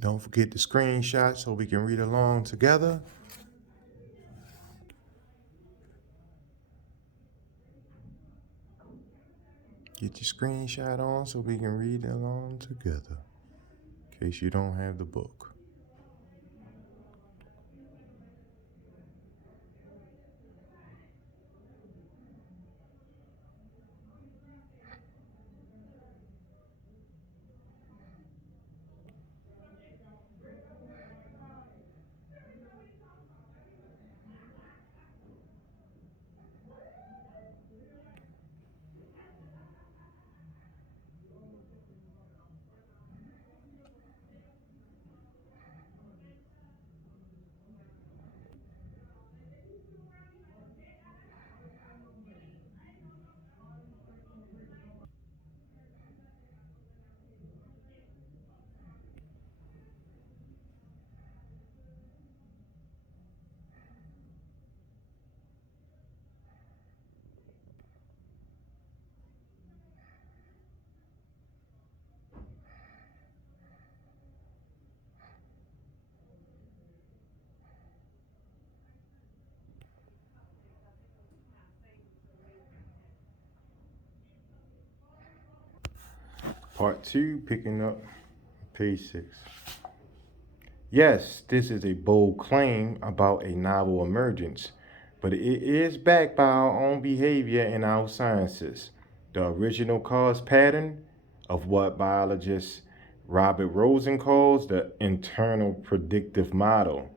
Don't forget the screenshot so we can read along together. Get your screenshot on so we can read along together, in case you don't have the book. Part 2, picking up page 6. Yes, this is a bold claim about a novel emergence, but it is backed by our own behavior and our sciences. The original cause pattern of what biologist Robert Rosen calls the internal predictive model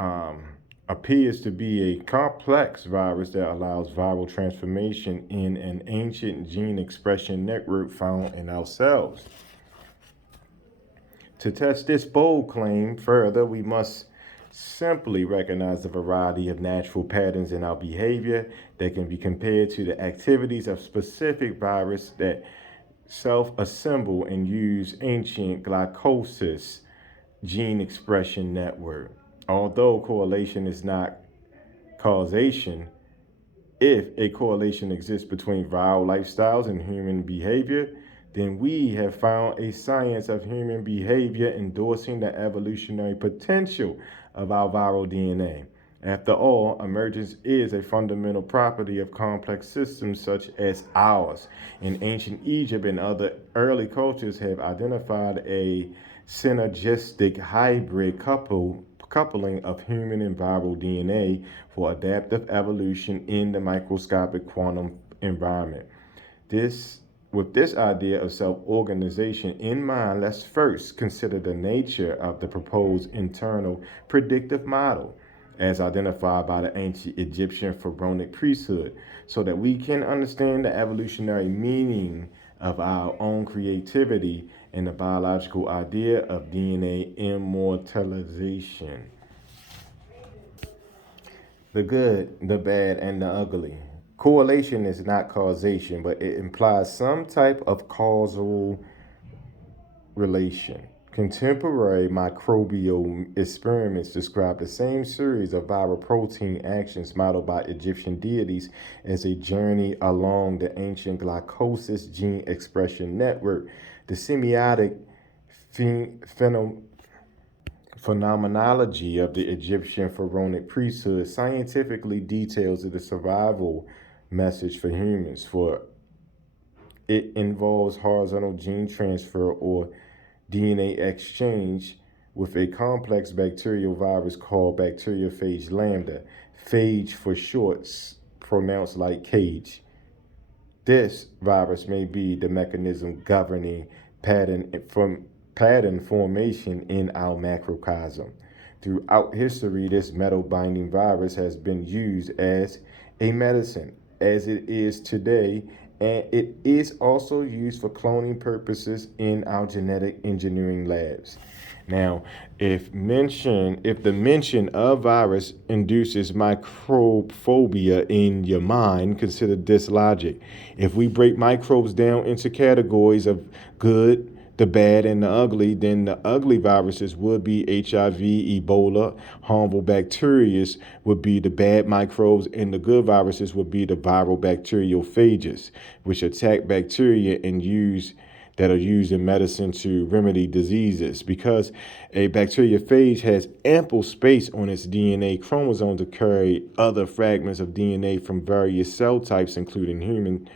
um, appears to be a complex virus that allows viral transformation in an ancient gene expression network found in our cells. To test this bold claim further, we must simply recognize the variety of natural patterns in our behavior that can be compared to the activities of specific viruses that self-assemble and use ancient glycosis gene expression network. Although correlation is not causation, if a correlation exists between viral lifestyles and human behavior, then we have found a science of human behavior endorsing the evolutionary potential of our viral DNA. After all, emergence is a fundamental property of complex systems such as ours. In ancient Egypt and other early cultures have identified a synergistic hybrid coupling of human and viral DNA for adaptive evolution in the microscopic quantum environment. With this idea of self-organization in mind, let's first consider the nature of the proposed internal predictive model as identified by the ancient Egyptian pharaonic priesthood so that we can understand the evolutionary meaning of our own creativity and the biological idea of DNA immortalization. The good, the bad, and the ugly. Correlation is not causation, but it implies some type of causal relation. Contemporary microbial experiments describe the same series of viral protein actions modeled by Egyptian deities as a journey along the ancient glycosis gene expression network. The semiotic phenomenology of the Egyptian pharaonic priesthood scientifically details the survival message for humans, for it involves horizontal gene transfer or DNA exchange with a complex bacterial virus called bacteriophage lambda, phage for short, pronounced like cage. This virus may be the mechanism governing pattern formation in our macrocosm. Throughout history, this metal binding virus has been used as a medicine, as it is today, and it is also used for cloning purposes in our genetic engineering labs. Now, if the mention of virus induces microphobia in your mind, consider this logic. If we break microbes down into categories of good, the bad, and the ugly, then the ugly viruses would be HIV, Ebola, harmful bacteria would be the bad microbes, and the good viruses would be the viral bacteriophages, which attack bacteria and use that are used in medicine to remedy diseases. Because a bacteriophage has ample space on its DNA chromosome to carry other fragments of DNA from various cell types, including human.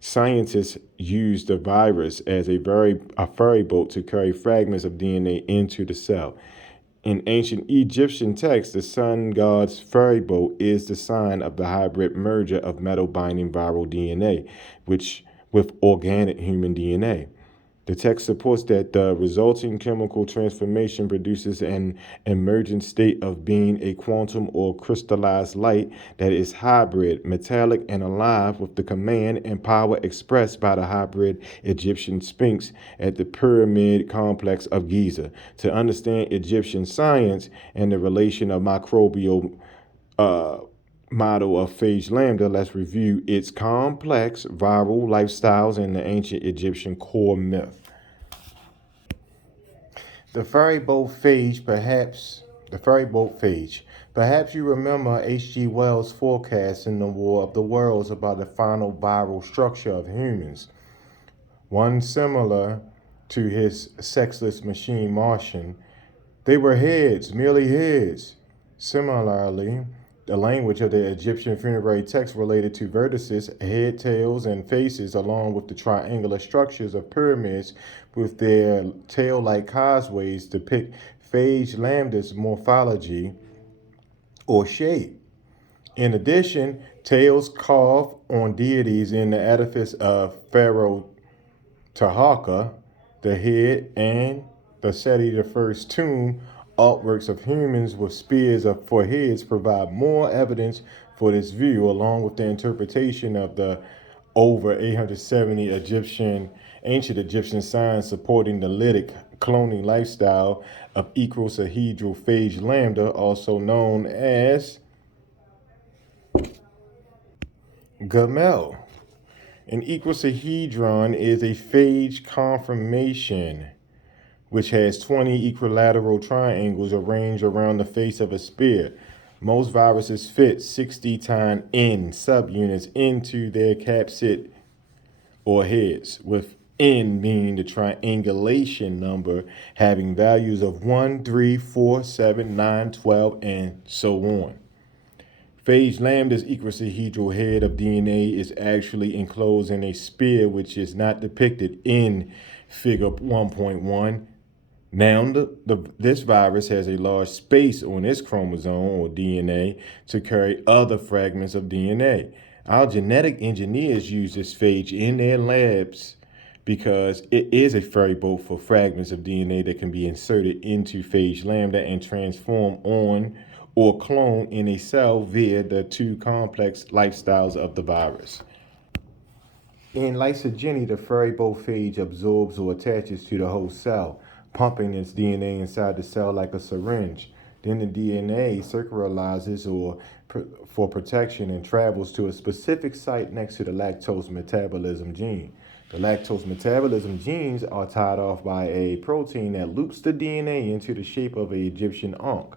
Scientists use the virus as a ferry boat to carry fragments of DNA into the cell. In ancient Egyptian texts, the sun god's ferry boat is the sign of the hybrid merger of metal binding viral DNA, which with organic human DNA. The text supports that the resulting chemical transformation produces an emergent state of being a quantum or crystallized light that is hybrid, metallic, and alive with the command and power expressed by the hybrid Egyptian Sphinx at the pyramid complex of Giza. To understand Egyptian science and the relation of microbial uh, model of phage lambda, let's review its complex viral lifestyles and the ancient Egyptian core myth. The ferry boat phage, perhaps the ferry boat phage. Perhaps you remember H.G. Wells' forecast in The War of the Worlds about the final viral structure of humans, one similar to his sexless machine Martian. They were heads, merely heads. Similarly, the language of the Egyptian funerary text related to vertices, head, tails, and faces, along with the triangular structures of pyramids with their tail like causeways, depict phage lambda's morphology or shape. In addition, tails carved on deities in the edifice of Pharaoh Taharka, the head, and the Seti I's tomb, artworks of humans with spears for heads provide more evidence for this view, along with the interpretation of the over 870 ancient Egyptian signs supporting the lytic cloning lifestyle of icosahedral phage lambda, also known as Gamel. An icosahedron is a phage conformation which has 20 equilateral triangles arranged around the face of a spear. Most viruses fit 60 times N subunits into their capsid or heads, with N being the triangulation number having values of 1, 3, 4, 7, 9, 12, and so on. Phage lambda's icosahedral head of DNA is actually enclosed in a spear, which is not depicted in Figure 1.1. Now, this virus has a large space on its chromosome or DNA to carry other fragments of DNA. Our genetic engineers use this phage in their labs because it is a ferry boat for fragments of DNA that can be inserted into phage lambda and transformed on or cloned in a cell via the two complex lifestyles of the virus. In lysogeny, the ferry boat phage absorbs or attaches to the host cell, pumping its DNA inside the cell like a syringe. Then the DNA circularizes for protection and travels to a specific site next to the lactose metabolism gene. The lactose metabolism genes are tied off by a protein that loops the DNA into the shape of an Egyptian ankh.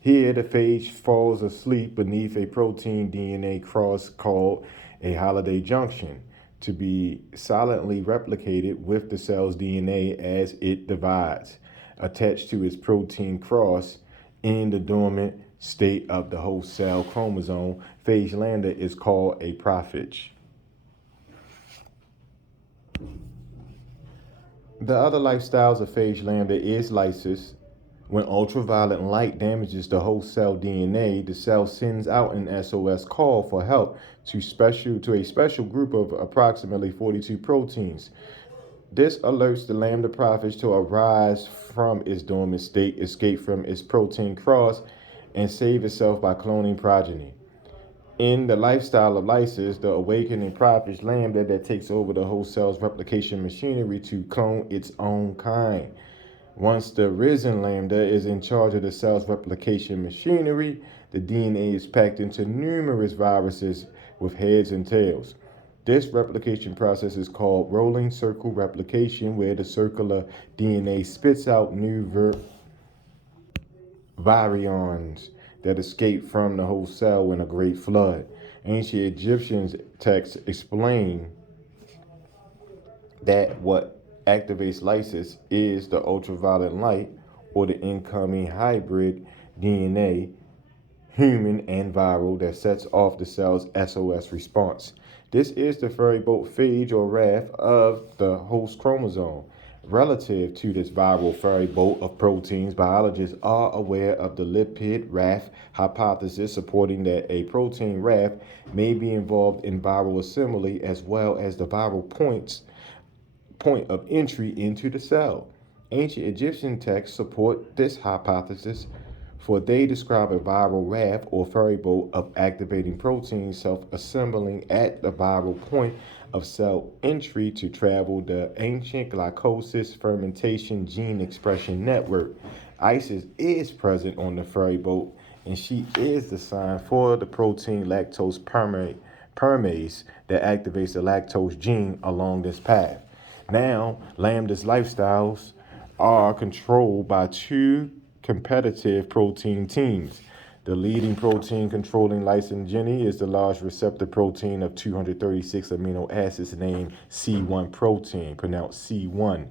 Here, the phage falls asleep beneath a protein DNA cross called a holiday junction to be silently replicated with the cell's DNA as it divides, attached to its protein cross in the dormant state of the host cell chromosome. Phage lambda is called a prophage. The other lifestyles of phage lambda is lysis. When ultraviolet light damages the host cell DNA, the cell sends out an SOS call for help to a special group of approximately 42 proteins. This alerts the lambda prophage to arise from its dormant state, escape from its protein cross, and save itself by cloning progeny. In the lifestyle of lysis, the awakening prophage lambda that takes over the host cell's replication machinery to clone its own kind. Once the risen lambda is in charge of the cell's replication machinery, the DNA is packed into numerous viruses with heads and tails. This replication process is called rolling circle replication, where the circular DNA spits out new virions that escape from the host cell in a great flood. Ancient Egyptian texts explain that what activates lysis is the ultraviolet light or the incoming hybrid DNA, human and viral, that sets off the cell's SOS response. This is the ferryboat phage or RAF of the host chromosome. Relative to this viral ferryboat of proteins, biologists are aware of the lipid RAF hypothesis, supporting that a protein RAF may be involved in viral assembly as well as the viral point of entry into the cell. Ancient Egyptian texts support this hypothesis, for they describe a viral raft or ferryboat of activating proteins self-assembling at the viral point of cell entry to travel the ancient glycolysis fermentation gene expression network. Isis is present on the ferryboat, and she is the sign for the protein lactose permase that activates the lactose gene along this path. Now, Lambda's lifestyles are controlled by two competitive protein teams. The leading protein controlling lysogeny is the large receptor protein of 236 amino acids named C1 protein, pronounced C1.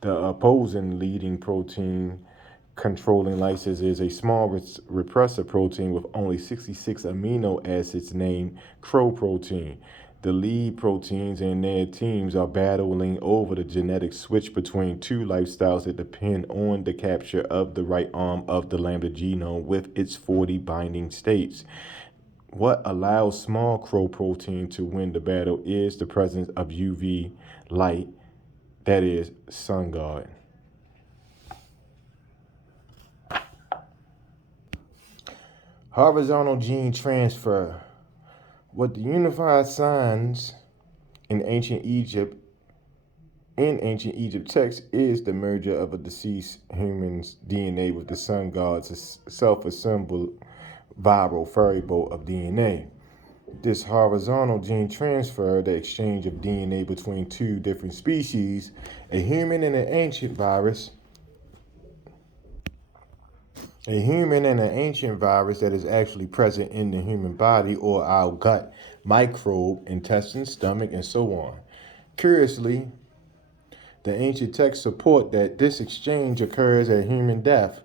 The opposing leading protein controlling lysis is a small repressor protein with only 66 amino acids named CRO protein. The lead proteins and their teams are battling over the genetic switch between two lifestyles that depend on the capture of the right arm of the lambda genome with its 40 binding states. What allows small CRO protein to win the battle is the presence of UV light, that is, sun guard. Horizontal gene transfer. What the unified signs in ancient Egypt text is the merger of a deceased human's DNA with the sun god's self-assembled viral ferryboat of DNA. This horizontal gene transfer, the exchange of DNA between two different species, a human and an ancient virus, that is actually present in the human body or our gut, microbe, intestine, stomach, and so on. Curiously, the ancient texts support that this exchange occurs at human death,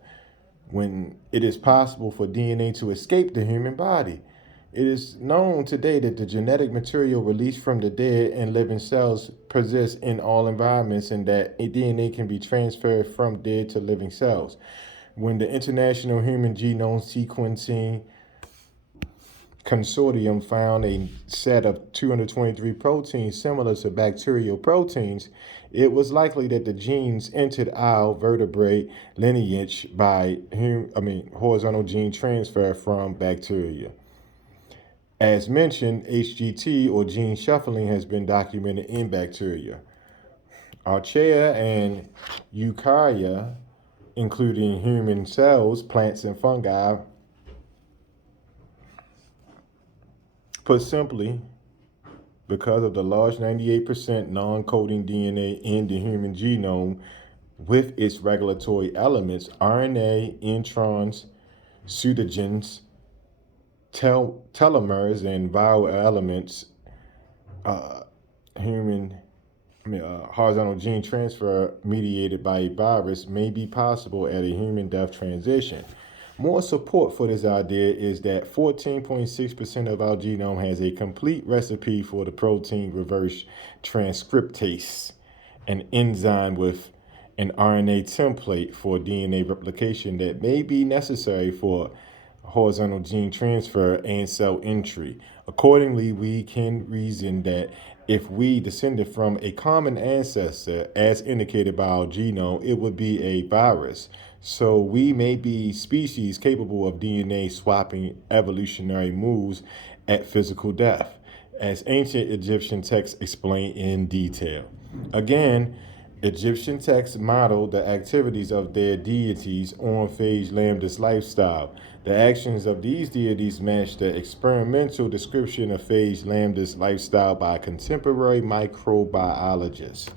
when it is possible for DNA to escape the human body. It is known today that the genetic material released from the dead and living cells persists in all environments, and that DNA can be transferred from dead to living cells. When the International Human Genome Sequencing Consortium found a set of 223 proteins similar to bacterial proteins, it was likely that the genes entered our vertebrate lineage by horizontal gene transfer from bacteria. As mentioned, HGT or gene shuffling has been documented in bacteria. Archaea and Eukarya, including human cells, plants, and fungi. Put simply, because of the large 98% non-coding DNA in the human genome with its regulatory elements, RNA, introns, pseudogens, telomeres, and viral elements, horizontal gene transfer mediated by a virus may be possible at a human death transition. More support for this idea is that 14.6% of our genome has a complete recipe for the protein reverse transcriptase, an enzyme with an RNA template for DNA replication that may be necessary for horizontal gene transfer and cell entry. Accordingly, we can reason that if we descended from a common ancestor, as indicated by our genome, it would be a virus. So we may be species capable of DNA swapping evolutionary moves at physical death, as ancient Egyptian texts explain in detail. Again, Egyptian texts model the activities of their deities on phage lambda's lifestyle. The actions of these deities match the experimental description of phage lambda's lifestyle by contemporary microbiologists.